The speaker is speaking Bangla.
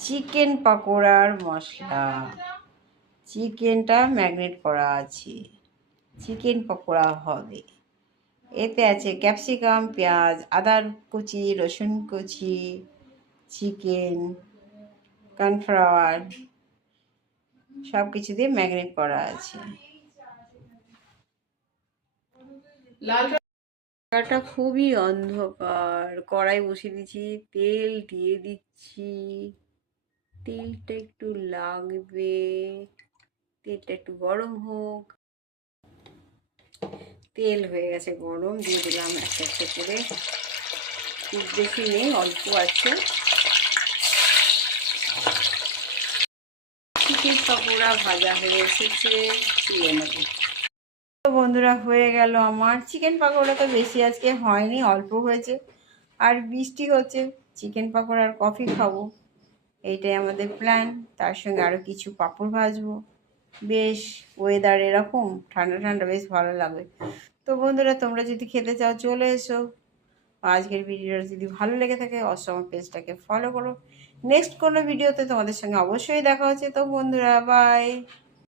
চিকেন পাকোড়ার মশলা। চিকেনটা ম্যারিনেট করা আছে, চিকেন পকোড়া হবে। এতে আছে ক্যাপসিকাম, পেঁয়াজ, আদা কুচি, রসুন কুচি, চিকেন, কর্নফ্লাওয়ার, সব কিছু দিয়ে ম্যারিনেট করা আছে। জায়গাটা খুবই অন্ধকার। কড়াই বসিয়ে দিচ্ছি, তেল দিয়ে দিচ্ছি। তেলটা একটু লাগবে, তেলটা একটু গরম হোক। তেল হয়ে গেছে গরম, দিয়ে দিলাম একটা একটা করে। খুব বেশি নেই, অল্প আছে। চিকেন পকোড়া ভাজা হয়ে এসেছে, তুলে নেব। তো বন্ধুরা, হয়ে গেল আমার চিকেন পকোড়া। তো বেশি আজকে হয়নি, অল্প হয়েছে। আর বৃষ্টি হচ্ছে, চিকেন পকোড়া আর কফি খাবো, এইটাই আমাদের প্ল্যান। তার সঙ্গে আরও কিছু পাঁপড় ভাজবো। বেশ ওয়েদার এরকম ঠান্ডা ঠান্ডা, বেশ ভালো লাগবে। তো বন্ধুরা, তোমরা যদি খেতে চাও চলে এসো। আজকের ভিডিওটা যদি ভালো লেগে থাকে অবশ্যই আমার পেজটাকে ফলো করো। নেক্সট কোনো ভিডিওতে তোমাদের সঙ্গে অবশ্যই দেখা হচ্ছে। তো বন্ধুরা, বাই।